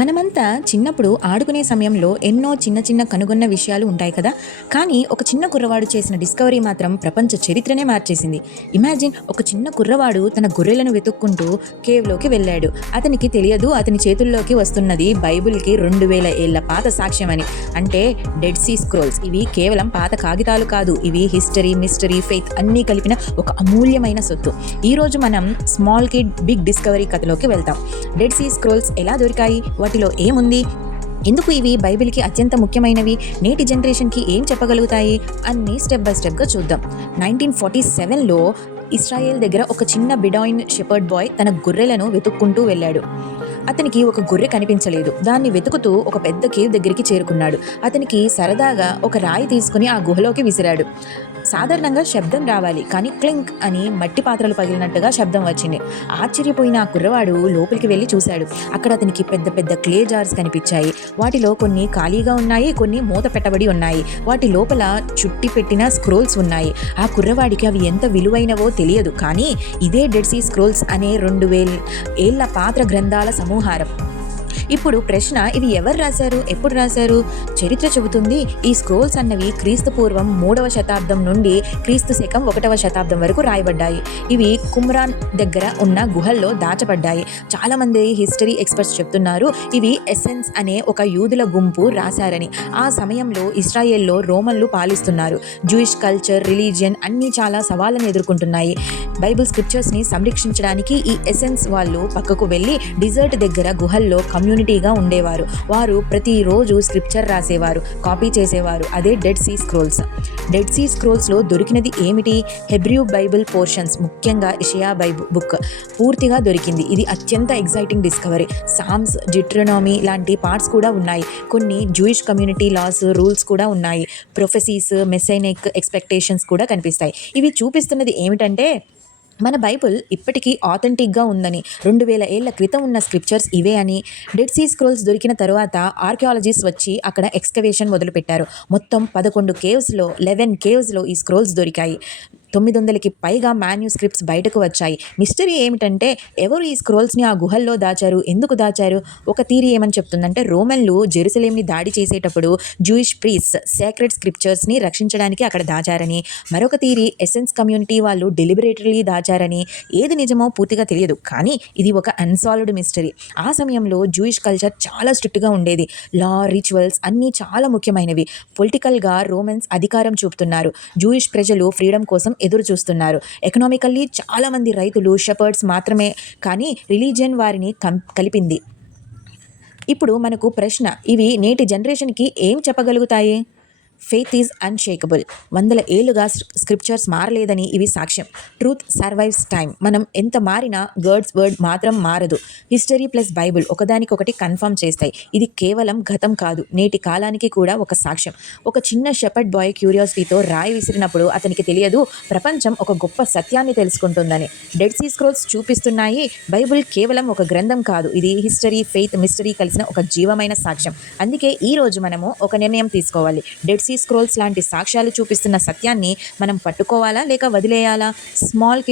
మనమంతా చిన్నప్పుడు ఆడుకునే సమయంలో ఎన్నో చిన్న చిన్న కనుగొన్న విషయాలు ఉంటాయి కదా. కానీ ఒక చిన్న కుర్రవాడు చేసిన డిస్కవరీ మాత్రం ప్రపంచ చరిత్రనే మార్చేసింది. ఇమాజిన్, ఒక చిన్న కుర్రవాడు తన గొర్రెలను వెతుక్కుంటూ కేవ్లోకి వెళ్ళాడు. అతనికి తెలియదు అతని చేతుల్లోకి వస్తున్నది బైబిల్కి 2000 ఏళ్ల పాత సాక్ష్యం అని. అంటే డెడ్ సీ స్క్రోల్స్. ఇవి కేవలం పాత కాగితాలు కాదు, ఇవి హిస్టరీ, మిస్టరీ, ఫెయిత్ అన్నీ కలిపిన ఒక అమూల్యమైన సొత్తు. ఈరోజు మనం స్మాల్ కిడ్ బిగ్ డిస్కవరీ కథలోకి వెళ్తాం. డెడ్ సీ స్క్రోల్స్ ఎలా దొరికాయి, వాటిలో ఏముంది, ఎందుకు ఇవి బైబిల్కి అత్యంత ముఖ్యమైనవి, నేటి జనరేషన్కి ఏం చెప్పగలుగుతాయి అన్నీ స్టెప్ బై స్టెప్గా చూద్దాం. 1947లో ఇస్రాయేల్ దగ్గర ఒక చిన్న బిడాయిన్ షెపర్డ్ బాయ్ తన గొర్రెలను వెతుక్కుంటూ వెళ్ళాడు. అతనికి ఒక గొర్రె కనిపించలేదు. దాన్ని వెతుకుతూ ఒక పెద్ద కేవ్ దగ్గరికి చేరుకున్నాడు. అతనికి సరదాగా ఒక రాయి తీసుకుని ఆ గుహలోకి విసిరాడు. సాధారణంగా శబ్దం రావాలి, కానీ క్లింక్ అని మట్టి పాత్రలు పగిలినట్టుగా శబ్దం వచ్చింది. ఆశ్చర్యపోయిన ఆ కుర్రవాడు లోపలికి వెళ్ళి చూశాడు. అక్కడ అతనికి పెద్ద పెద్ద క్లే జార్స్ కనిపించాయి. వాటిలో కొన్ని ఖాళీగా ఉన్నాయి, కొన్ని మూత పెట్టబడి ఉన్నాయి. వాటి లోపల చుట్టి పెట్టిన స్క్రోల్స్ ఉన్నాయి. ఆ కుర్రవాడికి అవి ఎంత విలువైనవో తెలియదు, కానీ ఇదే డెడ్ సీ స్క్రోల్స్ అనే 2000 ఏళ్ల పాత్ర గ్రంథాల సమాహారం. ఇప్పుడు ప్రశ్న, ఇవి ఎవరు రాశారు, ఎప్పుడు రాశారు? చరిత్ర చెబుతుంది ఈ స్క్రోల్స్ అన్నవి క్రీస్తు పూర్వం 3వ శతాబ్దం నుండి క్రీస్తు శకం 1వ శతాబ్దం వరకు రాయబడ్డాయి. ఇవి కుమ్రాన్ దగ్గర ఉన్న గుహల్లో దాచబడ్డాయి. చాలామంది హిస్టరీ ఎక్స్పర్ట్స్ చెప్తున్నారు ఇవి ఎసెన్స్ అనే ఒక యూదుల గుంపు రాశారని. ఆ సమయంలో ఇస్రాయేల్లో రోమన్లు పాలిస్తున్నారు. జూయిష్ కల్చర్, రిలీజియన్ అన్నీ చాలా సవాళ్ళను ఎదుర్కొంటున్నాయి. బైబిల్ స్క్రిప్చర్స్ని సంరక్షించడానికి ఈ ఎసెన్స్ వాళ్ళు పక్కకు వెళ్ళి డిజర్ట్ దగ్గర గుహల్లో కమ్యూనిటీగా ఉండేవారు. వారు ప్రతిరోజు స్క్రిప్చర్ రాసేవారు, కాపీ చేసేవారు. అదే Dead Sea Scrolls. Dead Sea స్క్రోల్స్లో దొరికినది ఏమిటి? హెబ్రూ బైబిల్ పోర్షన్స్, ముఖ్యంగా ఇషయా బుక్ పూర్తిగా దొరికింది. ఇది అత్యంత ఎగ్జైటింగ్ డిస్కవరీ. సామ్స్, డిట్రోనామీ లాంటి పార్ట్స్ కూడా ఉన్నాయి. కొన్ని జూయిష్ కమ్యూనిటీ లాస్, రూల్స్ కూడా ఉన్నాయి. ప్రొఫెసీస్, మెసైనిక్ ఎక్స్పెక్టేషన్స్ కూడా కనిపిస్తాయి. ఇవి చూపిస్తున్నది ఏమిటంటే మన బైబిల్ ఇప్పటికీ ఆథెంటిక్గా ఉందని, 2000 ఏళ్ల క్రితం ఉన్న స్క్రిప్చర్స్ ఇవే అని. డెడ్ సీ స్క్రోల్స్ దొరికిన తరువాత ఆర్కియాలజిస్ట్ వచ్చి అక్కడ ఎక్స్కవేషన్ మొదలుపెట్టారు. మొత్తం 11 కేవ్స్లో 11 కేవ్స్లో ఈ స్క్రోల్స్ దొరికాయి. 900కి పైగా మాన్యూస్క్రిప్ట్స్ బయటకు వచ్చాయి. మిస్టరీ ఏమిటంటే ఎవరు ఈ స్క్రోల్స్ని ఆ గుహల్లో దాచారు, ఎందుకు దాచారు? ఒక థీరీ ఏమని చెప్తుందంటే రోమన్లు జెరూసలేంని దాడి చేసేటప్పుడు జూయిష్ ప్రీస్ట్స్ సేక్రెడ్ స్క్రిప్చర్స్ని రక్షించడానికి అక్కడ దాచారని. మరొక థీరీ ఎసెన్స్ కమ్యూనిటీ వాళ్ళు డెలిబరేటరీ దాచారని. ఏది నిజమో పూర్తిగా తెలియదు, కానీ ఇది ఒక అన్సాల్వ్డ్ మిస్టరీ. ఆ సమయంలో జూయిష్ కల్చర్ చాలా స్ట్రిక్ట్గా ఉండేది. లా, రిచువల్స్ అన్నీ చాలా ముఖ్యమైనవి. పొలిటికల్గా రోమన్స్ అధికారం చూపుతున్నారు. జూయిష్ ప్రజలు ఫ్రీడమ్ కోసం ఎదురు చూస్తున్నారు. ఎకనామికల్లీ చాలామంది రైతులు, షెపర్డ్స్ మాత్రమే, కానీ రిలీజియన్ వారిని కలిపింది. ఇప్పుడు మనకు ప్రశ్న, ఇవి నేటి జనరేషన్కి ఏం చెప్పగలుగుతాయి? Faith is unshakeable. 100 ఏళ్లుగా స్క్రిప్చర్స్ మారలేదని ఇవి సాక్ష్యం. Truth survives time. మనం ఎంత మారినా గర్డ్స్ వర్డ్ మాత్రం మారదు. హిస్టరీ ప్లస్ బైబిల్ ఒకదానికొకటి కన్ఫర్మ్ చేస్తాయి. ఇది కేవలం గతం కాదు, నేటి కాలానికి కూడా ఒక సాక్ష్యం. ఒక చిన్న షెపర్డ్ బాయ్ క్యూరియాసిటీతో రాయి విసిరినప్పుడు అతనికి తెలియదు ప్రపంచం ఒక గొప్ప సత్యాన్ని తెలుసుకుంటుందని. డెడ్ సీ స్క్రోల్స్ చూపిస్తున్నాయి బైబిల్ కేవలం ఒక గ్రంథం కాదు, ఇది హిస్టరీ, ఫెయిత్, మిస్టరీ కలిసిన ఒక జీవమైన సాక్ష్యం. అందుకే ఈ రోజు మనము ఒక నిర్ణయం తీసుకోవాలి. డెడ్ సీ స్క్రోల్స్ లాంటి సాక్ష్యాలు చూపిస్తున్న సత్యాన్ని మనం పట్టుకోవాలా లేక వదిలేయాలా? స్మాల్